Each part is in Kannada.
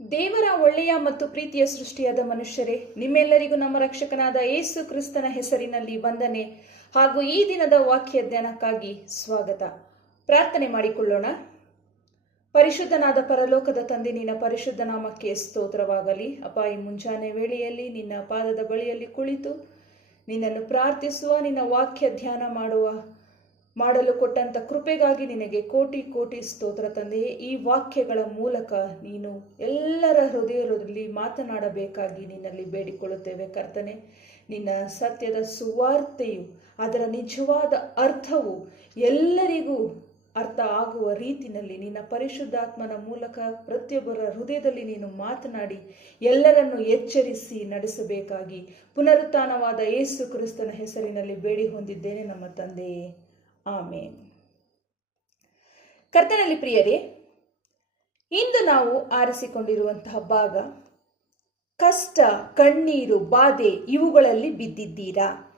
ದೇವರ ಒಳ್ಳೆಯ ಮತ್ತು ಪ್ರೀತಿಯ ಸೃಷ್ಟಿಯಾದ ಮನುಷ್ಯರೇ, ನಿಮ್ಮೆಲ್ಲರಿಗೂ ನಮ್ಮ ರಕ್ಷಕನಾದ ಏಸು ಕ್ರಿಸ್ತನ ಹೆಸರಿನಲ್ಲಿ ವಂದನೆ ಹಾಗೂ ಈ ದಿನದ ವಾಕ್ಯ ಧ್ಯಾನಕ್ಕಾಗಿ ಸ್ವಾಗತ. ಪ್ರಾರ್ಥನೆ ಮಾಡಿಕೊಳ್ಳೋಣ. ಪರಿಶುದ್ಧನಾದ ಪರಲೋಕದ ತಂದೆ, ನಿನ್ನ ಪರಿಶುದ್ಧ ನಾಮಕ್ಕೆ ಸ್ತೋತ್ರವಾಗಲಿ. ಅಪ್ಪ, ಈ ಮುಂಜಾನೆ ವೇಳೆಯಲ್ಲಿ ನಿನ್ನ ಪಾದದ ಬಳಿಯಲ್ಲಿ ಕುಳಿತು ನಿನ್ನನ್ನು ಪ್ರಾರ್ಥಿಸುವ, ನಿನ್ನ ವಾಕ್ಯ ಧ್ಯಾನ ಮಾಡುವ ಮಾಡಲು ಕೊಟ್ಟಂತ ಕೃಪೆಗಾಗಿ ನಿನಗೆ ಕೋಟಿ ಕೋಟಿ ಸ್ತೋತ್ರ ತಂದೆಯೇ ಈ ವಾಕ್ಯಗಳ ಮೂಲಕ ನೀನು ಎಲ್ಲರ ಹೃದಯದಲ್ಲಿ ಮಾತನಾಡಬೇಕಾಗಿ ನಿನ್ನಲ್ಲಿ ಬೇಡಿಕೊಳ್ಳುತ್ತೇವೆ ಕರ್ತನೆ. ನಿನ್ನ ಸತ್ಯದ ಸುವಾರ್ತೆಯು, ಅದರ ನಿಜವಾದ ಅರ್ಥವು ಎಲ್ಲರಿಗೂ ಅರ್ಥ ಆಗುವ ರೀತಿನಲ್ಲಿ ನಿನ್ನ ಪರಿಶುದ್ಧಾತ್ಮನ ಮೂಲಕ ಪ್ರತಿಯೊಬ್ಬರ ಹೃದಯದಲ್ಲಿ ನೀನು ಮಾತನಾಡಿ ಎಲ್ಲರನ್ನು ಎಚ್ಚರಿಸಿ ನಡೆಸಬೇಕಾಗಿ ಪುನರುತ್ಥಾನವಾದ ಯೇಸು ಕ್ರಿಸ್ತನ ಹೆಸರಿನಲ್ಲಿ ಬೇಡಿ ಹೊಂದಿದ್ದೇನೆ ನಮ್ಮ ತಂದೆಯೇ. ಆಮೇನ್. ಕರ್ತನಲ್ಲಿ ಪ್ರಿಯರೇ, ಇಂದು ನಾವು ಆರಿಸಿಕೊಂಡಿರುವಂತಹ ಭಾಗ, ಕಷ್ಟ, ಕಣ್ಣೀರು, ಬಾಧೆ ಇವುಗಳಲ್ಲಿ ಬಿದ್ದಿದ್ದೀರಾ?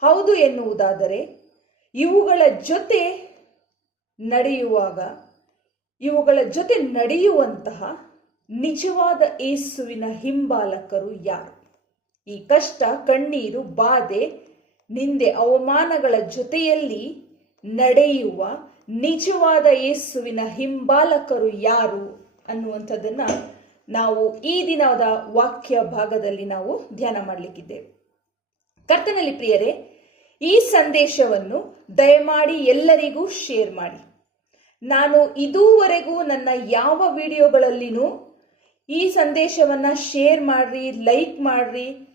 ಹೌದು ಎನ್ನುವುದಾದರೆ, ಇವುಗಳ ಜೊತೆ ನಡೆಯುವಾಗ, ಇವುಗಳ ಜೊತೆ ನಡೆಯುವಂತಹ ನಿಜವಾದ ಏಸುವಿನ ಹಿಂಬಾಲಕರು ಯಾರು? ಈ ಕಷ್ಟ, ಕಣ್ಣೀರು, ಬಾಧೆ ನಿಂದೆ ಅವಮಾನಗಳ ಜೊತೆಯಲ್ಲಿ ನಡೆಯುವ ನಿಜವಾದ ಯೇಸುವಿನ ಹಿಂಬಾಲಕರು ಯಾರು ಅನ್ನುವಂಥದ್ದನ್ನ ನಾವು ಈ ದಿನದ ವಾಕ್ಯ ಭಾಗದಲ್ಲಿ ನಾವು ಧ್ಯಾನ ಮಾಡಲಿಕ್ಕಿದ್ದೇವೆ. ಕರ್ತನಲ್ಲಿ ಪ್ರಿಯರೇ, ಈ ಸಂದೇಶವನ್ನು ದಯಮಾಡಿ ಎಲ್ಲರಿಗೂ ಶೇರ್ ಮಾಡಿ. ನಾನು ಇದುವರೆಗೂ ನನ್ನ ಯಾವ ವಿಡಿಯೋಗಳಲ್ಲಿನೂ ಈ ಸಂದೇಶವನ್ನ ಶೇರ್ ಮಾಡ್ರಿ, ಲೈಕ್ ಮಾಡ್ರಿ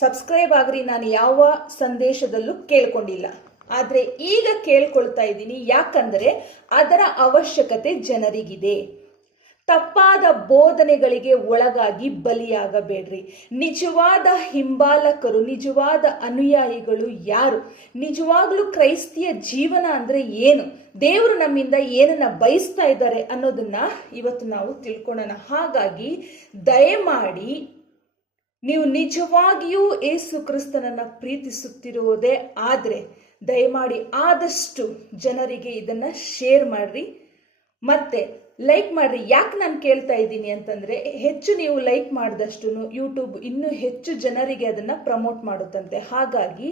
ಸಬ್ಸ್ಕ್ರೈಬ್ ಆಗ್ರಿ, ನಾನು ಯಾವ ಸಂದೇಶದಲ್ಲೂ ಕೇಳ್ಕೊಂಡಿಲ್ಲ. ಆದರೆ ಈಗ ಕೇಳ್ಕೊಳ್ತಾ ಇದ್ದೀನಿ, ಯಾಕಂದ್ರೆ ಅದರ ಅವಶ್ಯಕತೆ ಜನರಿಗಿದೆ. ತಪ್ಪಾದ ಬೋಧನೆಗಳಿಗೆ ಒಳಗಾಗಿ ಬಲಿಯಾಗಬೇಡ್ರಿ. ನಿಜವಾದ ಹಿಂಬಾಲಕರು, ನಿಜವಾದ ಅನುಯಾಯಿಗಳು ಯಾರು? ನಿಜವಾಗ್ಲೂ ಕ್ರೈಸ್ತಿಯ ಜೀವನ ಅಂದ್ರೆ ಏನು? ದೇವರು ನಮ್ಮಿಂದ ಏನನ್ನ ಬಯಸ್ತಾ ಇದ್ದಾರೆ ಅನ್ನೋದನ್ನ ಇವತ್ತು ನಾವು ತಿಳ್ಕೊಳ್ಳೋಣ ಹಾಗಾಗಿ ದಯಮಾಡಿ ನೀವು ನಿಜವಾಗಿಯೂ ಏಸು ಕ್ರಿಸ್ತನನ್ನು ಪ್ರೀತಿಸುತ್ತಿರುವುದೇ ಆದರೆ, ದಯಮಾಡಿ ಆದಷ್ಟು ಜನರಿಗೆ ಇದನ್ನ ಶೇರ್ ಮಾಡಿರಿ. ಮತ್ತೆ ಲೈಕ್ ಮಾಡಿರಿ. ಯಾಕೆ ನಾನು ಕೇಳ್ತಾ ಇದ್ದೀನಿ ಅಂತಂದ್ರೆ, ಹೆಚ್ಚು ನೀವು ಲೈಕ್ ಮಾಡಿದಷ್ಟು ಯೂಟ್ಯೂಬ್ ಇನ್ನೂ ಹೆಚ್ಚು ಜನರಿಗೆ ಅದನ್ನ ಪ್ರಮೋಟ್ ಮಾಡುತ್ತಂತೆ. ಹಾಗಾಗಿ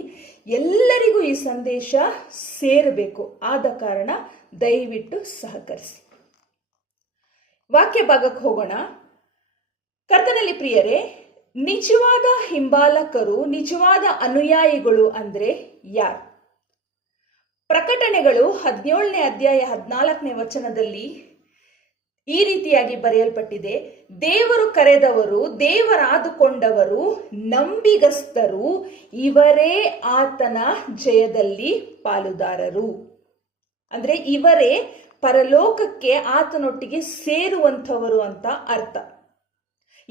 ಎಲ್ಲರಿಗೂ ಈ ಸಂದೇಶ ಸೇರಬೇಕು. ಆದ ಕಾರಣ ದಯವಿಟ್ಟು ಸಹಕರಿಸಿ. ವಾಕ್ಯ ಭಾಗಕ್ಕೆ ಹೋಗೋಣ. ಕರ್ತನಲ್ಲಿ ಪ್ರಿಯರೇ ನಿಜವಾದ ಹಿಂಬಾಲಕರು, ನಿಜವಾದ ಅನುಯಾಯಿಗಳು ಅಂದ್ರೆ ಯಾರು? ಪ್ರಕಟಣೆಗಳು ಹದಿನೇಳನೇ ಅಧ್ಯಾಯ ಹದಿನಾಲ್ಕನೇ ವಚನದಲ್ಲಿ ಈ ರೀತಿಯಾಗಿ ಬರೆಯಲ್ಪಟ್ಟಿದೆ. ದೇವರು ಕರೆದವರು, ದೇವರಾದುಕೊಂಡವರು, ನಂಬಿಗಸ್ತರು, ಇವರೇ ಆತನ ಜಯದಲ್ಲಿ ಪಾಲುದಾರರು. ಅಂದ್ರೆ ಇವರೇ ಪರಲೋಕಕ್ಕೆ ಆತನೊಟ್ಟಿಗೆ ಸೇರುವಂಥವರು ಅಂತ ಅರ್ಥ.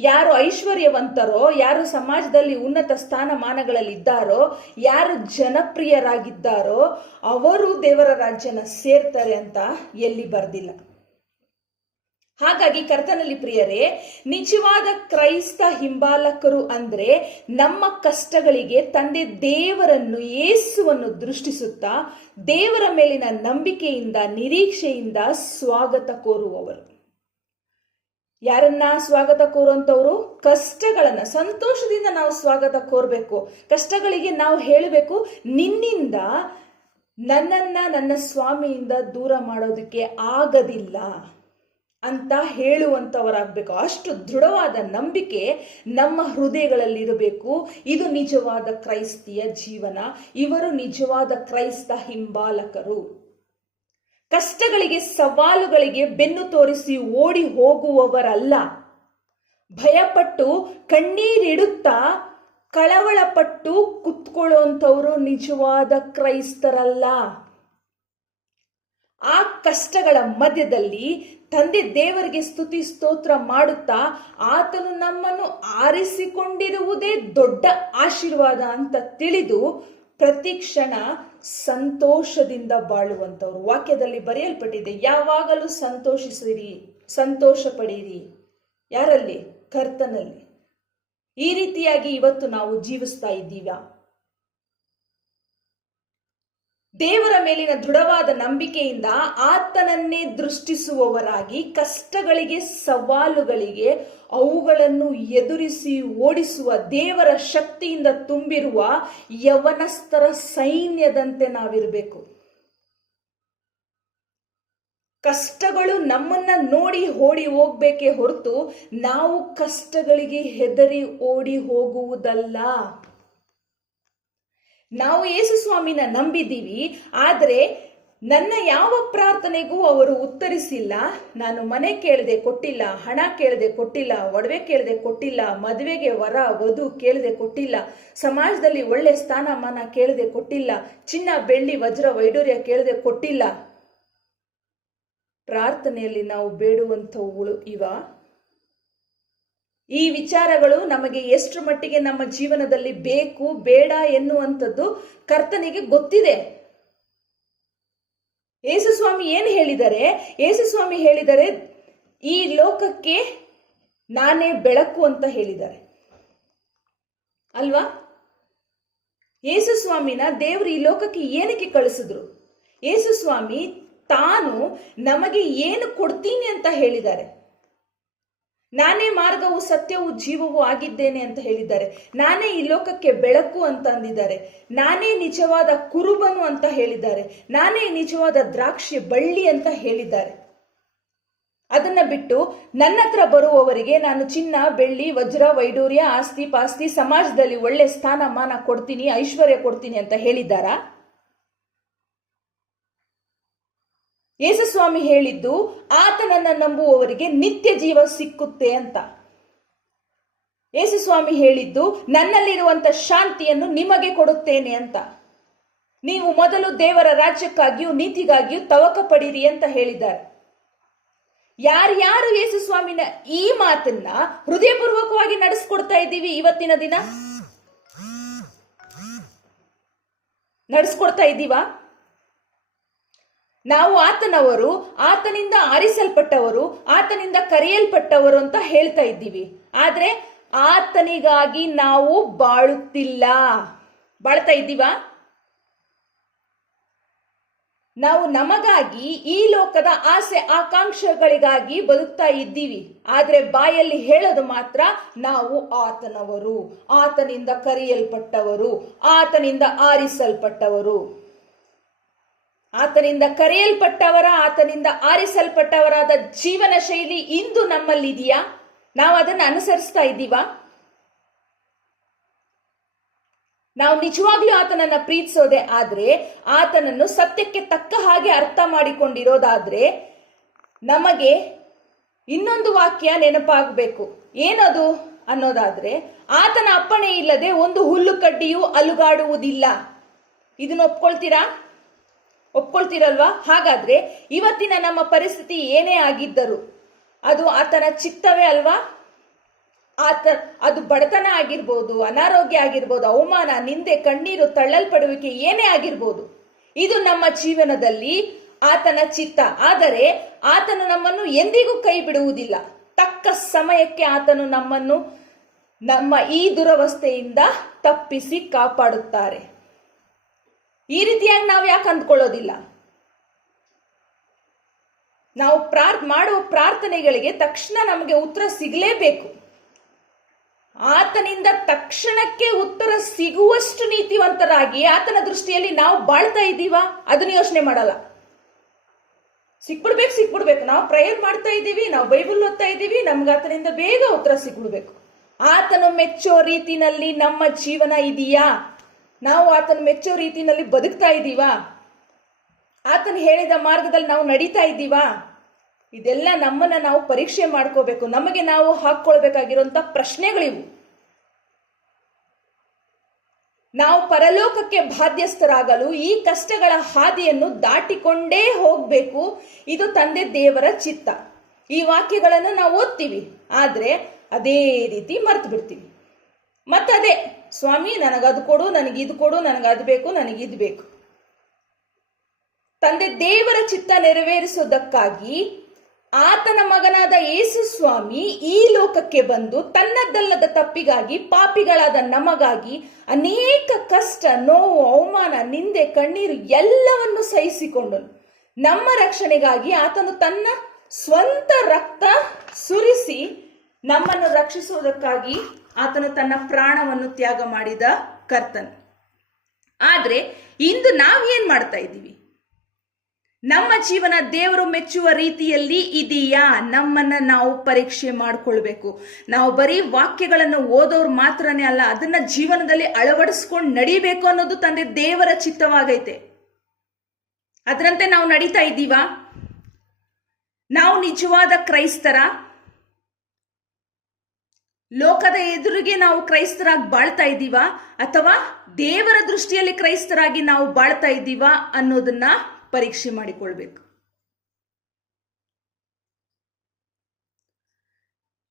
ಯಾರು ಐಶ್ವರ್ಯವಂತರೋ, ಯಾರು ಸಮಾಜದಲ್ಲಿ ಉನ್ನತ ಸ್ಥಾನಮಾನಗಳಲ್ಲಿ ಇದ್ದಾರೋ ಯಾರು ಜನಪ್ರಿಯರಾಗಿದ್ದಾರೋ, ಅವರು ದೇವರ ರಾಜ್ಯನ ಸೇರ್ತಾರೆ ಅಂತ ಎಲ್ಲಿ ಬರ್ದಿಲ್ಲ. ಹಾಗಾಗಿ ಕರ್ತನಲ್ಲಿ ಪ್ರಿಯರೇ, ನಿಜವಾದ ಕ್ರೈಸ್ತ ಹಿಂಬಾಲಕರು ಅಂದ್ರೆ ನಮ್ಮ ಕಷ್ಟಗಳಿಗೆ ತಂದೆ ದೇವರನ್ನು ಯೇಸುವನ್ನು ದೃಷ್ಟಿಸುತ್ತಾ ದೇವರ ಮೇಲಿನ ನಂಬಿಕೆಯಿಂದ, ನಿರೀಕ್ಷೆಯಿಂದ ಸ್ವಾಗತ ಕೋರುವವರು. ಯಾರನ್ನ ಸ್ವಾಗತ ಕೋರುವಂತವ್ರು ಕಷ್ಟಗಳನ್ನ, ಸಂತೋಷದಿಂದ ನಾವು ಸ್ವಾಗತ ಕೋರಬೇಕು. ಕಷ್ಟಗಳಿಗೆ ನಾವು ಹೇಳಬೇಕು, ನಿನ್ನಿಂದ ನನ್ನನ್ನ ನನ್ನ ಸ್ವಾಮಿಯಿಂದ ದೂರ ಮಾಡೋದಕ್ಕೆ ಆಗದಿಲ್ಲ ಅಂತ ಹೇಳುವಂತವರಾಗಬೇಕು ಅಷ್ಟು ದೃಢವಾದ ನಂಬಿಕೆ ನಮ್ಮ ಹೃದಯಗಳಲ್ಲಿ ಇರಬೇಕು ಇದು ನಿಜವಾದ ಕ್ರೈಸ್ತಿಯ ಜೀವನ. ಇವರು ನಿಜವಾದ ಕ್ರೈಸ್ತ ಹಿಂಬಾಲಕರು. ಕಷ್ಟಗಳಿಗೆ, ಸವಾಲುಗಳಿಗೆ ಬೆನ್ನು ತೋರಿಸಿ ಓಡಿ ಹೋಗುವವರಲ್ಲ. ಭಯಪಟ್ಟು ಕಣ್ಣೀರಿಡುತ್ತಾ ಕಳವಳಪಟ್ಟು ಕುತ್ಕೊಳ್ಳುವಂಥವರು ನಿಜವಾದ ಕ್ರೈಸ್ತರಲ್ಲ. ಆ ಕಷ್ಟಗಳ ಮಧ್ಯದಲ್ಲಿ ತಂದೆ ದೇವರಿಗೆ ಸ್ತುತಿ, ಸ್ತೋತ್ರ ಮಾಡುತ್ತಾ ಆತನು ನಮ್ಮನ್ನು ಆರಿಸಿಕೊಂಡಿರುವುದೇ ದೊಡ್ಡ ಆಶೀರ್ವಾದ ಅಂತ ತಿಳಿದು ಪ್ರತಿ ಕ್ಷಣ ಸಂತೋಷದಿಂದ ಬಾಳುವಂಥವ್ರು. ವಾಕ್ಯದಲ್ಲಿ ಬರೆಯಲ್ಪಟ್ಟಿದೆ, ಯಾವಾಗಲೂ ಸಂತೋಷಿಸಿರಿ ಸಂತೋಷ ಪಡೀರಿ ಯಾರಲ್ಲಿ? ಕರ್ತನಲ್ಲಿ. ಈ ರೀತಿಯಾಗಿ ಇವತ್ತು ನಾವು ಜೀವಿಸ್ತಾ ಇದ್ದೀವ. ದೇವರ ಮೇಲಿನ ದೃಢವಾದ ನಂಬಿಕೆಯಿಂದ ಆತನನ್ನೇ ದೃಷ್ಟಿಸುವವರಾಗಿ ಕಷ್ಟಗಳಿಗೆ ಸವಾಲುಗಳಿಗೆ ಅವುಗಳನ್ನು ಎದುರಿಸಿ ಓಡಿಸುವ ದೇವರ ಶಕ್ತಿಯಿಂದ ತುಂಬಿರುವ ಯವನಸ್ಥರ ಸೈನ್ಯದಂತೆ ನಾವಿರಬೇಕು. ಕಷ್ಟಗಳು ನಮ್ಮನ್ನ ನೋಡಿ ಓಡಿ ಹೋಗ್ಬೇಕೇ ಹೊರತು ನಾವು ಕಷ್ಟಗಳಿಗೆ ಹೆದರಿ ಓಡಿ ಹೋಗುವುದಲ್ಲ. ನಾವು ಯೇಸು ಸ್ವಾಮಿನ ನಂಬಿದ್ದೀವಿ, ಆದರೆ ನನ್ನ ಯಾವ ಪ್ರಾರ್ಥನೆಗೂ ಅವರು ಉತ್ತರಿಸಿಲ್ಲ. ನಾನು ಮನೆ ಕೇಳದೆ ಕೊಟ್ಟಿಲ್ಲ, ಹಣ ಕೇಳದೆ ಕೊಟ್ಟಿಲ್ಲ, ಒಡವೆ ಕೇಳದೆ ಕೊಟ್ಟಿಲ್ಲ, ಮದುವೆಗೆ ವರ, ವಧು ಕೇಳದೆ ಕೊಟ್ಟಿಲ್ಲ, ಸಮಾಜದಲ್ಲಿ ಒಳ್ಳೆ ಸ್ಥಾನಮಾನ ಕೇಳದೆ ಕೊಟ್ಟಿಲ್ಲ, ಚಿನ್ನ, ಬೆಳ್ಳಿ, ವಜ್ರ ವೈಡೂರ್ಯ ಕೇಳದೆ ಕೊಟ್ಟಿಲ್ಲ. ಪ್ರಾರ್ಥನೆಯಲ್ಲಿ ನಾವು ಬೇಡುವಂಥವುಗಳು ಇವ? ಈ ವಿಚಾರಗಳು ನಮಗೆ ಎಷ್ಟು ಮಟ್ಟಿಗೆ ನಮ್ಮ ಜೀವನದಲ್ಲಿ ಬೇಕು, ಬೇಡ ಎನ್ನುವಂಥದ್ದು ಕರ್ತನಿಗೆ ಗೊತ್ತಿದೆ. ಯೇಸುಸ್ವಾಮಿ ಏನು ಹೇಳಿದರೆ? ಯೇಸುಸ್ವಾಮಿ ಹೇಳಿದರೆ, ಈ ಲೋಕಕ್ಕೆ ನಾನೇ ಬೆಳಕು ಅಂತ ಹೇಳಿದ್ದಾರೆ. ಅಲ್ವಾ? ಯೇಸು ಸ್ವಾಮಿನ ದೇವರು ಈ ಲೋಕಕ್ಕೆ ಏನಕ್ಕೆ ಕಳಿಸಿದ್ರು? ಯೇಸುಸ್ವಾಮಿ ತಾನು ನಮಗೆ ಏನು ಕೊಡ್ತೀನಿ ಅಂತ ಹೇಳಿದ್ದಾರೆ. ನಾನೇ ಮಾರ್ಗವು, ಸತ್ಯವು, ಜೀವವು ಆಗಿದ್ದೇನೆ ಅಂತ ಹೇಳಿದ್ದಾರೆ. ನಾನೇ ಈ ಲೋಕಕ್ಕೆ ಬೆಳಕು ಅಂತ ಅಂದಿದ್ದಾರೆ. ನಾನೇ ನಿಜವಾದ ಕುರುಬನು ಅಂತ ಹೇಳಿದ್ದಾರೆ. ನಾನೇ ನಿಜವಾದ ದ್ರಾಕ್ಷಿ ಬಳ್ಳಿ ಅಂತ ಹೇಳಿದ್ದಾರೆ. ಅದನ್ನ ಬಿಟ್ಟು ನನ್ನ ಹತ್ರ ಬರುವವರಿಗೆ ನಾನು ಚಿನ್ನ, ಬೆಳ್ಳಿ, ವಜ್ರ, ವೈಡೂರ್ಯ, ಆಸ್ತಿ, ಪಾಸ್ತಿ, ಸಮಾಜದಲ್ಲಿ ಒಳ್ಳೆ ಸ್ಥಾನಮಾನ ಕೊಡ್ತೀನಿ, ಐಶ್ವರ್ಯ ಕೊಡ್ತೀನಿ ಅಂತ ಹೇಳಿದ್ದಾರಾ? ಯೇಸುಸ್ವಾಮಿ ಹೇಳಿದ್ದು, ಆತನನ್ನ ನಂಬುವವರಿಗೆ ನಿತ್ಯ ಜೀವ ಸಿಕ್ಕುತ್ತೆ ಅಂತ. ಯೇಸುಸ್ವಾಮಿ ಹೇಳಿದ್ದು, ನನ್ನಲ್ಲಿರುವಂತ ಶಾಂತಿಯನ್ನು ನಿಮಗೆ ಕೊಡುತ್ತೇನೆ ಅಂತ. ನೀವು ಮೊದಲು ದೇವರ ರಾಜ್ಯಕ್ಕಾಗಿಯೂ ನೀತಿಗಾಗಿಯೂ ತವಕ ಪಡಿರಿ ಅಂತ ಹೇಳಿದ್ದಾರೆ. ಯಾರ್ಯಾರು ಯೇಸುಸ್ವಾಮಿನ ಈ ಮಾತನ್ನ ಹೃದಯಪೂರ್ವಕವಾಗಿ ನಡೆಸ್ಕೊಡ್ತಾ ಇದ್ದೀವಿ ಇವತ್ತಿನ ದಿನ? ನಡೆಸ್ಕೊಡ್ತಾ ಇದ್ದೀವಾ? ನಾವು ಆತನವರು, ಆತನಿಂದ ಆರಿಸಲ್ಪಟ್ಟವರು, ಆತನಿಂದ ಕರೆಯಲ್ಪಟ್ಟವರು ಅಂತ ಹೇಳ್ತಾ ಇದ್ದೀವಿ. ಆದ್ರೆ ಆತನಿಗಾಗಿ ನಾವು ಬಾಳುತ್ತಿಲ್ಲ. ಬಾಳ್ತಾ ಇದ್ದೀವಾ? ನಾವು ನಮಗಾಗಿ ಈ ಲೋಕದ ಆಸೆ, ಆಕಾಂಕ್ಷೆಗಳಿಗಾಗಿ ಬದುಕ್ತಾ ಇದ್ದೀವಿ. ಆದ್ರೆ ಬಾಯಲ್ಲಿ ಹೇಳೋದು ಮಾತ್ರ ನಾವು ಆತನವರು, ಆತನಿಂದ ಕರೆಯಲ್ಪಟ್ಟವರು, ಆತನಿಂದ ಆರಿಸಲ್ಪಟ್ಟವರು. ಆತನಿಂದ ಕರೆಯಲ್ಪಟ್ಟವರ, ಆತನಿಂದ ಆರಿಸಲ್ಪಟ್ಟವರಾದ ಜೀವನ ಶೈಲಿ ಇಂದು ನಮ್ಮಲ್ಲಿದೆಯಾ? ನಾವು ಅದನ್ನು ಅನುಸರಿಸ್ತಾ ಇದ್ದೀವಾ? ನಾವು ನಿಜವಾಗ್ಲೂ ಆತನನ್ನ ಪ್ರೀತಿಸೋದೆ ಆದ್ರೆ, ಆತನನ್ನು ಸತ್ಯಕ್ಕೆ ತಕ್ಕ ಹಾಗೆ ಅರ್ಥ ಮಾಡಿಕೊಂಡಿರೋದಾದ್ರೆ, ನಮಗೆ ಇನ್ನೊಂದು ವಾಕ್ಯ ನೆನಪಾಗಬೇಕು. ಏನದು ಅನ್ನೋದಾದ್ರೆ, ಆತನ ಅಪ್ಪಣೆ ಇಲ್ಲದೆ ಒಂದು ಹುಲ್ಲು ಕಡ್ಡಿಯೂ ಅಲುಗಾಡುವುದಿಲ್ಲ. ಇದನ್ನ ಒಪ್ಕೊಳ್ತೀರಾ? ಒಪ್ಕೊಳ್ತೀರಲ್ವಾ? ಹಾಗಾದ್ರೆ ಇವತ್ತಿನ ನಮ್ಮ ಪರಿಸ್ಥಿತಿ ಏನೇ ಆಗಿದ್ದರು ಅದು ಆತನ ಚಿತ್ತವೇ ಅಲ್ವಾ? ಆತ, ಅದು ಬಡತನ ಆಗಿರ್ಬೋದು, ಅನಾರೋಗ್ಯ ಆಗಿರ್ಬೋದು, ಅವಮಾನ, ನಿಂದೆ, ಕಣ್ಣೀರು ತಳ್ಳಲ್ಪಡುವಿಕೆ ಏನೇ ಆಗಿರ್ಬೋದು, ಇದು ನಮ್ಮ ಜೀವನದಲ್ಲಿ ಆತನ ಚಿತ್ತ. ಆದರೆ ಆತನು ನಮ್ಮನ್ನು ಎಂದಿಗೂ ಕೈ ಬಿಡುವುದಿಲ್ಲ. ತಕ್ಕ ಸಮಯಕ್ಕೆ ಆತನು ನಮ್ಮನ್ನು ನಮ್ಮ ಈ ದುರವಸ್ಥೆಯಿಂದ ತಪ್ಪಿಸಿ ಕಾಪಾಡುತ್ತಾರೆ. ಈ ರೀತಿಯಾಗಿ ನಾವು ಯಾಕೆ ಅಂದ್ಕೊಳ್ಳೋದಿಲ್ಲ? ನಾವು ಪ್ರಾರ್, ಮಾಡುವ ಪ್ರಾರ್ಥನೆಗಳಿಗೆ ತಕ್ಷಣ ನಮಗೆ ಉತ್ತರ ಸಿಗಲೇಬೇಕು. ಆತನಿಂದ ತಕ್ಷಣಕ್ಕೆ ಉತ್ತರ ಸಿಗುವಷ್ಟು ನೀತಿವಂತರಾಗಿ ಆತನ ದೃಷ್ಟಿಯಲ್ಲಿ ನಾವು ಬಾಳ್ತಾ ಇದ್ದೀವಾ? ಅದನ್ನ ಯೋಚನೆ ಮಾಡಲ್ಲ. ಸಿಕ್ಬಿಡ್ಬೇಕು ಸಿಕ್ಬಿಡ್ಬೇಕು. ನಾವು ಪ್ರೇಯರ್ ಮಾಡ್ತಾ ಇದ್ದೀವಿ, ನಾವು ಬೈಬಲ್ ಓದ್ತಾ ಇದ್ದೀವಿ, ನಮ್ಗೆ ಆತನಿಂದ ಬೇಗ ಉತ್ತರ ಸಿಕ್ಬಿಡ್ಬೇಕು ಆತನು ಮೆಚ್ಚೋ ರೀತಿನಲ್ಲಿ ನಮ್ಮ ಜೀವನ ಇದೆಯಾ? ನಾವು ಆತನ ಮೆಚ್ಚೋ ರೀತಿಯಲ್ಲಿ ಬದುಕ್ತಾ ಇದ್ದೀವಾ? ಆತನ ಹೇಳಿದ ಮಾರ್ಗದಲ್ಲಿ ನಾವು ನಡೀತಾ ಇದ್ದೀವಾ? ಇದೆಲ್ಲ ನಮ್ಮನ್ನ ನಾವು ಪರೀಕ್ಷೆ ಮಾಡ್ಕೋಬೇಕು. ನಮಗೆ ನಾವು ಹಾಕೊಳ್ಬೇಕಾಗಿರುವಂತ ಪ್ರಶ್ನೆಗಳಿವು. ನಾವು ಪರಲೋಕಕ್ಕೆ ಬಾಧ್ಯಸ್ಥರಾಗಲು ಈ ಕಷ್ಟಗಳ ಹಾದಿಯನ್ನು ದಾಟಿಕೊಂಡೇ ಹೋಗ್ಬೇಕು. ಇದು ತಂದೆ ದೇವರ ಚಿತ್ತ. ಈ ವಾಕ್ಯಗಳನ್ನು ನಾವು ಓದ್ತೀವಿ. ಆದ್ರೆ ಅದೇ ರೀತಿ ಮರ್ತು ಬಿಡ್ತೀವಿ ಮತ್ತದೇ ಸ್ವಾಮಿ ನನಗದು ಕೊಡು, ನನಗೆ ಇದು ಕೊಡು, ನನಗೆ ಅದು ಬೇಕು, ನನಗೆ ಇದು ಬೇಕು. ತಂದೆ ದೇವರ ಚಿತ್ತ ನೆರವೇರಿಸೋದಕ್ಕಾಗಿ ಆತನ ಮಗನಾದ ಯೇಸು ಸ್ವಾಮಿ ಈ ಲೋಕಕ್ಕೆ ಬಂದು ತನ್ನದಲ್ಲದ ತಪ್ಪಿಗಾಗಿ, ಪಾಪಿಗಳಾದ ನಮಗಾಗಿ ಅನೇಕ ಕಷ್ಟ, ನೋವು, ಅವಮಾನ, ನಿಂದೆ, ಕಣ್ಣೀರು ಎಲ್ಲವನ್ನು ಸಹಿಸಿಕೊಂಡನು. ನಮ್ಮ ರಕ್ಷಣೆಗಾಗಿ ಆತನು ತನ್ನ ಸ್ವಂತ ರಕ್ತ ಸುರಿಸಿ ನಮ್ಮನ್ನು ರಕ್ಷಿಸುವುದಕ್ಕಾಗಿ ಆತನು ತನ್ನ ಪ್ರಾಣವನ್ನು ತ್ಯಾಗ ಮಾಡಿದ ಕರ್ತನು. ಆದರೆ ಇಂದು ನಾವೇನ್ ಮಾಡ್ತಾ ಇದ್ದೀವಿ? ನಮ್ಮ ಜೀವನ ದೇವರು ಮೆಚ್ಚುವ ರೀತಿಯಲ್ಲಿ ಇದೆಯಾ? ನಮ್ಮನ್ನ ನಾವು ಪರೀಕ್ಷೆ ಮಾಡ್ಕೊಳ್ಬೇಕು. ನಾವು ಬರೀ ವಾಕ್ಯಗಳನ್ನು ಓದೋರು ಮಾತ್ರನೇ ಅಲ್ಲ, ಅದನ್ನ ಜೀವನದಲ್ಲಿ ಅಳವಡಿಸ್ಕೊಂಡು ನಡಿಬೇಕು ಅನ್ನೋದು ತಂದೆ ದೇವರ ಚಿತ್ತವಾಗೈತೆ. ಅದರಂತೆ ನಾವು ನಡೀತಾ ಇದ್ದೀವಾ? ನಾವು ನಿಜವಾದ ಕ್ರೈಸ್ತರ? ಲೋಕದ ಎದುರಿಗೆ ನಾವು ಕ್ರೈಸ್ತರಾಗಿ ಬಾಳ್ತಾ ಇದ್ದೀವಾ? ಅಥವಾ ದೇವರ ದೃಷ್ಟಿಯಲ್ಲಿ ಕ್ರೈಸ್ತರಾಗಿ ನಾವು ಬಾಳ್ತಾ ಇದ್ದೀವಾ ಅನ್ನೋದನ್ನ ಪರೀಕ್ಷೆ ಮಾಡಿಕೊಳ್ಬೇಕು.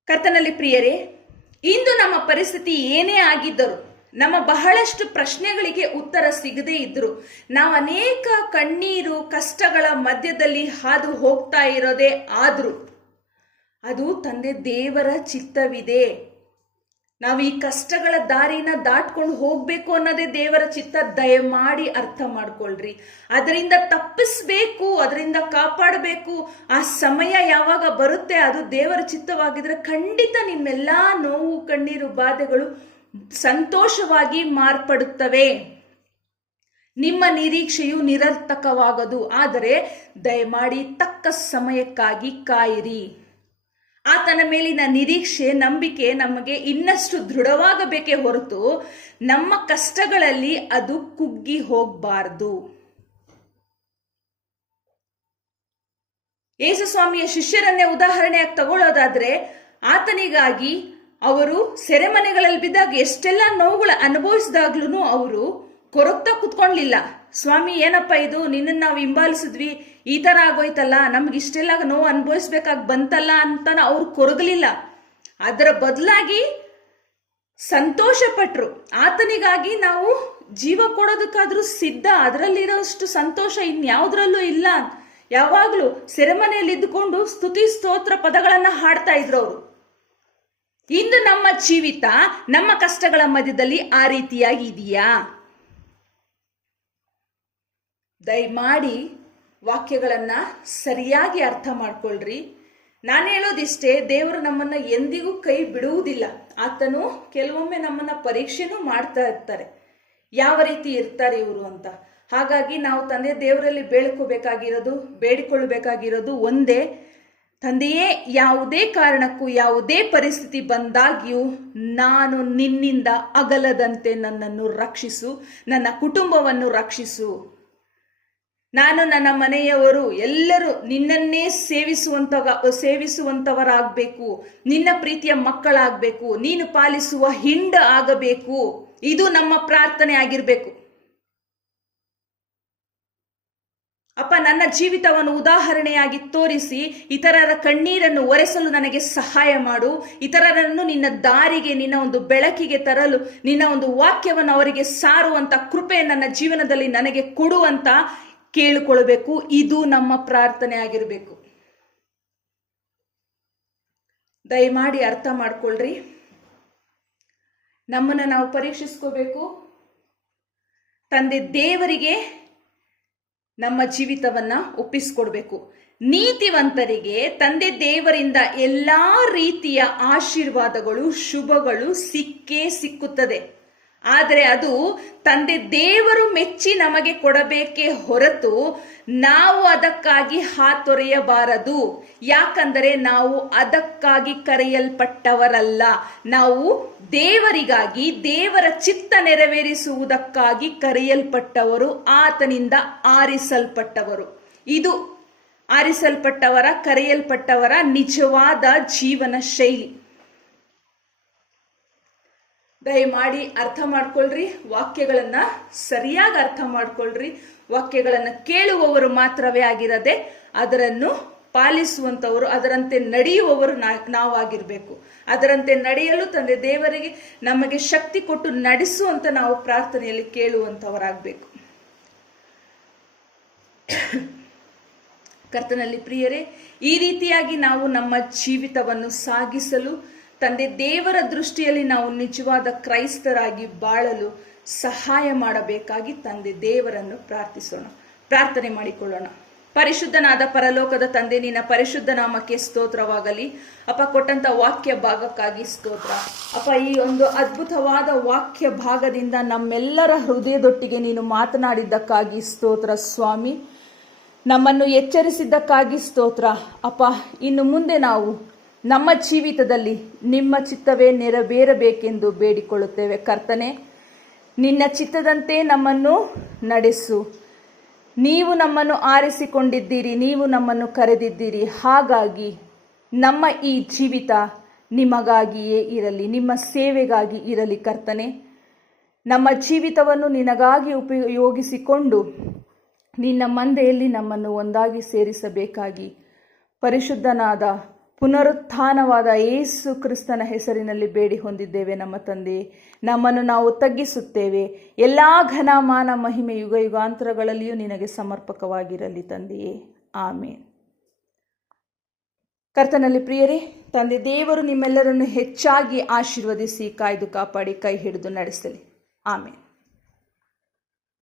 ಕರ್ತನಲ್ಲಿ ಪ್ರಿಯರೇ, ಇಂದು ನಮ್ಮ ಪರಿಸ್ಥಿತಿ ಏನೇ ಆಗಿದ್ದರು, ನಮ್ಮ ಬಹಳಷ್ಟು ಪ್ರಶ್ನೆಗಳಿಗೆ ಉತ್ತರ ಸಿಗದೇ ಇದ್ರು ನಾವು ಅನೇಕ ಕಣ್ಣೀರು, ಕಷ್ಟಗಳ ಮಧ್ಯದಲ್ಲಿ ಹಾದು ಹೋಗ್ತಾ ಇರೋದೇ ಆದ್ರು, ಅದು ತಂದೆ ದೇವರ ಚಿತ್ತವಿದೆ. ನಾವು ಈ ಕಷ್ಟಗಳ ದಾರಿನ ದಾಟ್ಕೊಂಡು ಹೋಗ್ಬೇಕು ಅನ್ನೋದೇ ದೇವರ ಚಿತ್ತ. ದಯಮಾಡಿ ಅರ್ಥ ಮಾಡ್ಕೊಳ್ರಿ. ಅದರಿಂದ ತಪ್ಪಿಸ್ಬೇಕು, ಅದರಿಂದ ಕಾಪಾಡಬೇಕು. ಆ ಸಮಯ ಯಾವಾಗ ಬರುತ್ತೆ ಅದು ದೇವರ ಚಿತ್ತವಾಗಿದ್ರೆ ಖಂಡಿತ ನಿಮ್ಮೆಲ್ಲ ನೋವು, ಕಣ್ಣೀರು, ಬಾಧೆಗಳು ಸಂತೋಷವಾಗಿ ಮಾರ್ಪಡುತ್ತವೆ. ನಿಮ್ಮ ನಿರೀಕ್ಷೆಯು ನಿರರ್ಥಕವಾಗದು. ಆದರೆ ದಯಮಾಡಿ ತಕ್ಕ ಸಮಯಕ್ಕಾಗಿ ಕಾಯಿರಿ. ಆತನ ಮೇಲಿನ ನಿರೀಕ್ಷೆ, ನಂಬಿಕೆ ನಮಗೆ ಇನ್ನಷ್ಟು ದೃಢವಾಗಬೇಕೇ ಹೊರತು ನಮ್ಮ ಕಷ್ಟಗಳಲ್ಲಿ ಅದು ಕುಗ್ಗಿ ಹೋಗಬಾರದು. ಯೇಸುಸ್ವಾಮಿಯ ಶಿಷ್ಯರನ್ನೇ ಉದಾಹರಣೆಯಾಗಿ ತಗೊಳ್ಳೋದಾದ್ರೆ, ಆತನಿಗಾಗಿ ಅವರು ಸೆರೆಮನೆಗಳಲ್ಲಿ ಬಿದ್ದಾಗ ಎಷ್ಟೆಲ್ಲ ನೋವುಗಳ ಅನುಭವಿಸಿದಾಗ್ಲೂ ಅವರು ಕೊರಗ್ತಾ ಕುತ್ಕೊಂಡ್ಲಿಲ್ಲ. ಸ್ವಾಮಿ, ಏನಪ್ಪ ಇದು? ನಿನ್ನನ್ನು ನಾವು ಹಿಂಬಾಲಿಸಿದ್ವಿ. ಈ ಥರ ಆಗೋಯ್ತಲ್ಲ, ನಮ್ಗೆ ಇಷ್ಟೆಲ್ಲ ನೋವು ಅನುಭವಿಸ್ಬೇಕಾಗಿ ಬಂತಲ್ಲ ಅಂತ ಅವ್ರು ಕೊರಗಲಿಲ್ಲ. ಅದರ ಬದಲಾಗಿ ಸಂತೋಷ ಪಟ್ರು. ಆತನಿಗಾಗಿ ನಾವು ಜೀವ ಕೊಡೋದಕ್ಕಾದ್ರೂ ಸಿದ್ಧ, ಅದರಲ್ಲಿರೋಷ್ಟು ಸಂತೋಷ ಇನ್ಯಾವುದ್ರಲ್ಲೂ ಇಲ್ಲ. ಯಾವಾಗ್ಲೂ ಸೆರೆಮನೆಯಲ್ಲಿ ಇದ್ದುಕೊಂಡು ಸ್ತುತಿ ಸ್ತೋತ್ರ ಪದಗಳನ್ನು ಹಾಡ್ತಾ ಇದ್ರು ಅವರು. ಇಂದು ನಮ್ಮ ಜೀವಿತ, ನಮ್ಮ ಕಷ್ಟಗಳ ಮಧ್ಯದಲ್ಲಿ ಆ ರೀತಿಯಾಗಿ ಇದೆಯಾ? ದಯಮಾಡಿ ವಾಕ್ಯಗಳನ್ನ ಸರಿಯಾಗಿ ಅರ್ಥ ಮಾಡ್ಕೊಳ್ರಿ. ನಾನು ಹೇಳೋದಿಷ್ಟೇ, ದೇವರು ನಮ್ಮನ್ನ ಎಂದಿಗೂ ಕೈ ಬಿಡುವುದಿಲ್ಲ. ಆತನು ಕೆಲವೊಮ್ಮೆ ನಮ್ಮನ್ನ ಪರೀಕ್ಷೆನೂ ಮಾಡ್ತಾ ಇರ್ತಾರೆ. ಯಾವ ರೀತಿ ಇರ್ತಾರೆ ಇವರು ಅಂತ? ಹಾಗಾಗಿ ನಾವು ತಂದೆ ದೇವರಲ್ಲಿ ಬೇಳ್ಕೋಬೇಕಾಗಿರೋದು ಬೇಡಿಕೊಳ್ಳಬೇಕಾಗಿರೋದು ಒಂದೇ. ತಂದೆಯೇ ಯಾವುದೇ ಕಾರಣಕ್ಕೂ, ಯಾವುದೇ ಪರಿಸ್ಥಿತಿ ಬಂದಾಗ್ಯೂ ನಾನು ನಿನ್ನಿಂದ ಅಗಲದಂತೆ ನನ್ನನ್ನು ರಕ್ಷಿಸು, ನನ್ನ ಕುಟುಂಬವನ್ನು ರಕ್ಷಿಸು. ನಾನು ನನ್ನ ಮನೆಯವರು ಎಲ್ಲರೂ ನಿನ್ನನ್ನೇ ಸೇವಿಸುವಂತ ಸೇವಿಸುವಂತವರಾಗಬೇಕು. ನಿನ್ನ ಪ್ರೀತಿಯ ಮಕ್ಕಳಾಗಬೇಕು. ನೀನು ಪಾಲಿಸುವ ಹಿಂಡ ಆಗಬೇಕು. ಇದು ನಮ್ಮ ಪ್ರಾರ್ಥನೆ ಆಗಿರ್ಬೇಕು. ಅಪ್ಪ, ನನ್ನ ಜೀವಿತವನ್ನು ಉದಾಹರಣೆಯಾಗಿ ತೋರಿಸಿ, ಇತರರ ಕಣ್ಣೀರನ್ನು ಒರೆಸಲು ನನಗೆ ಸಹಾಯ ಮಾಡು. ಇತರರನ್ನು ನಿನ್ನ ದಾರಿಗೆ, ನಿನ್ನ ಒಂದು ಬೆಳಕಿಗೆ ತರಲು, ನಿನ್ನ ಒಂದು ವಾಕ್ಯವನ್ನು ಅವರಿಗೆ ಸಾರುವಂತ ಕೃಪೆ ನನ್ನ ಜೀವನದಲ್ಲಿ ನನಗೆ ಕೊಡುವಂತ ಕೇಳಿಕೊಳ್ಬೇಕು ಇದು ನಮ್ಮ ಪ್ರಾರ್ಥನೆ ಆಗಿರಬೇಕು. ದಯಮಾಡಿ ಅರ್ಥ ಮಾಡ್ಕೊಳ್ರಿ. ನಮ್ಮನ್ನ ನಾವು ಪರೀಕ್ಷಿಸ್ಕೋಬೇಕು. ತಂದೆ ದೇವರಿಗೆ ನಮ್ಮ ಜೀವಿತವನ್ನ ಒಪ್ಪಿಸ್ಕೊಡ್ಬೇಕು. ನೀತಿವಂತರಿಗೆ ತಂದೆ ದೇವರಿಂದ ಎಲ್ಲಾ ರೀತಿಯ ಆಶೀರ್ವಾದಗಳು, ಶುಭಗಳು ಸಿಕ್ಕೇ ಸಿಕ್ಕುತ್ತದೆ. ಆದರೆ ಅದು ತಂದೆ ದೇವರು ಮೆಚ್ಚಿ ನಮಗೆ ಕೊಡಬೇಕೇ ಹೊರತು ನಾವು ಅದಕ್ಕಾಗಿ ಹಾತೊರೆಯಬಾರದು. ಯಾಕಂದರೆ ನಾವು ಅದಕ್ಕಾಗಿ ಕರೆಯಲ್ಪಟ್ಟವರಲ್ಲ. ನಾವು ದೇವರಿಗಾಗಿ, ದೇವರ ಚಿತ್ತ ನೆರವೇರಿಸುವುದಕ್ಕಾಗಿ ಕರೆಯಲ್ಪಟ್ಟವರು, ಆತನಿಂದ ಆರಿಸಲ್ಪಟ್ಟವರು. ಇದು ಆರಿಸಲ್ಪಟ್ಟವರ, ಕರೆಯಲ್ಪಟ್ಟವರ ನಿಜವಾದ ಜೀವನ ಶೈಲಿ ದಯಮಾಡಿ ಅರ್ಥ ಮಾಡ್ಕೊಳ್ರಿ, ವಾಕ್ಯಗಳನ್ನ ಸರಿಯಾಗಿ ಅರ್ಥ ಮಾಡ್ಕೊಳ್ರಿ. ವಾಕ್ಯಗಳನ್ನು ಕೇಳುವವರು ಮಾತ್ರವೇ ಆಗಿರದೆ, ಅದರನ್ನು ಪಾಲಿಸುವಂತವರು, ಅದರಂತೆ ನಡೆಯುವವರು ನಾವಾಗಿರ್ಬೇಕು. ಅದರಂತೆ ನಡೆಯಲು ತಂದೆ ದೇವರಿಗೆ ನಮಗೆ ಶಕ್ತಿ ಕೊಟ್ಟು ನಡೆಸುವಂತ ನಾವು ಪ್ರಾರ್ಥನೆಯಲ್ಲಿ ಕೇಳುವಂತವರಾಗಬೇಕು. ಕರ್ತನಲ್ಲಿ ಪ್ರಿಯರೇ, ಈ ರೀತಿಯಾಗಿ ನಾವು ನಮ್ಮ ಜೀವಿತವನ್ನು ಸಾಗಿಸಲು ತಂದೆ ದೇವರ ದೃಷ್ಟಿಯಲ್ಲಿ ನಾವು ನಿಜವಾದ ಕ್ರೈಸ್ತರಾಗಿ ಬಾಳಲು ಸಹಾಯ ಮಾಡಬೇಕಾಗಿ ತಂದೆ ದೇವರನ್ನು ಪ್ರಾರ್ಥಿಸೋಣ. ಪ್ರಾರ್ಥನೆ ಮಾಡಿಕೊಳ್ಳೋಣ. ಪರಿಶುದ್ಧನಾದ ಪರಲೋಕದ ತಂದೆ, ನಿನ್ನ ಪರಿಶುದ್ಧ ನಾಮಕ್ಕೆ ಸ್ತೋತ್ರವಾಗಲಿ. ಅಪ್ಪ, ಕೊಟ್ಟಂತ ವಾಕ್ಯ ಭಾಗಕ್ಕಾಗಿ ಸ್ತೋತ್ರ. ಅಪ್ಪ, ಈ ಒಂದು ಅದ್ಭುತವಾದ ವಾಕ್ಯ ಭಾಗದಿಂದ ನಮ್ಮೆಲ್ಲರ ಹೃದಯದೊಟ್ಟಿಗೆ ನೀನು ಮಾತನಾಡಿದ್ದಕ್ಕಾಗಿ ಸ್ತೋತ್ರ, ಸ್ವಾಮಿ. ನಮ್ಮನ್ನು ಎಚ್ಚರಿಸಿದ್ದಕ್ಕಾಗಿ ಸ್ತೋತ್ರ. ಅಪ್ಪ, ಇನ್ನು ಮುಂದೆ ನಾವು ನಮ್ಮ ಜೀವಿತದಲ್ಲಿ ನಿಮ್ಮ ಚಿತ್ತವೇ ನೆರವೇರಬೇಕೆಂದು ಬೇಡಿಕೊಳ್ಳುತ್ತೇವೆ. ಕರ್ತನೆ, ನಿನ್ನ ಚಿತ್ತದಂತೆ ನಮ್ಮನ್ನು ನಡೆಸು. ನೀವು ನಮ್ಮನ್ನು ಆರಿಸಿಕೊಂಡಿದ್ದೀರಿ, ನೀವು ನಮ್ಮನ್ನು ಕರೆದಿದ್ದೀರಿ. ಹಾಗಾಗಿ ನಮ್ಮ ಈ ಜೀವಿತ ನಿಮಗಾಗಿಯೇ ಇರಲಿ, ನಿಮ್ಮ ಸೇವೆಗಾಗಿ ಇರಲಿ ಕರ್ತನೆ. ನಮ್ಮ ಜೀವಿತವನ್ನು ನಿನಗಾಗಿ ಉಪಯೋಗಿಸಿಕೊಂಡು ನಿನ್ನ ಮಂದೆಯಲ್ಲಿ ನಮ್ಮನ್ನು ಒಂದಾಗಿ ಸೇರಿಸಬೇಕಾಗಿ ಪರಿಶುದ್ಧನಾದ ಪುನರುತ್ಥಾನವಾದ ಏಸು ಕ್ರಿಸ್ತನ ಹೆಸರಿನಲ್ಲಿ ಬೇಡಿ ಹೊಂದಿದ್ದೇವೆ ನಮ್ಮ ತಂದೆ. ನಮ್ಮನ್ನು ನಾವು ತಗ್ಗಿಸುತ್ತೇವೆ. ಎಲ್ಲ ಘನಮಾನ ಮಹಿಮೆ ಯುಗ ಯುಗಾಂತರಗಳಲ್ಲಿಯೂ ನಿನಗೆ ಸಮರ್ಪಕವಾಗಿರಲಿ ತಂದೆಯೇ. ಆಮೇನ್. ಕರ್ತನಲ್ಲಿ ಪ್ರಿಯರೇ, ತಂದೆ ದೇವರು ನಿಮ್ಮೆಲ್ಲರನ್ನು ಹೆಚ್ಚಾಗಿ ಆಶೀರ್ವದಿಸಿ ಕಾಯ್ದು ಕಾಪಾಡಿ ಕೈ ಹಿಡಿದು ನಡೆಸಲಿ. ಆಮೇನ್.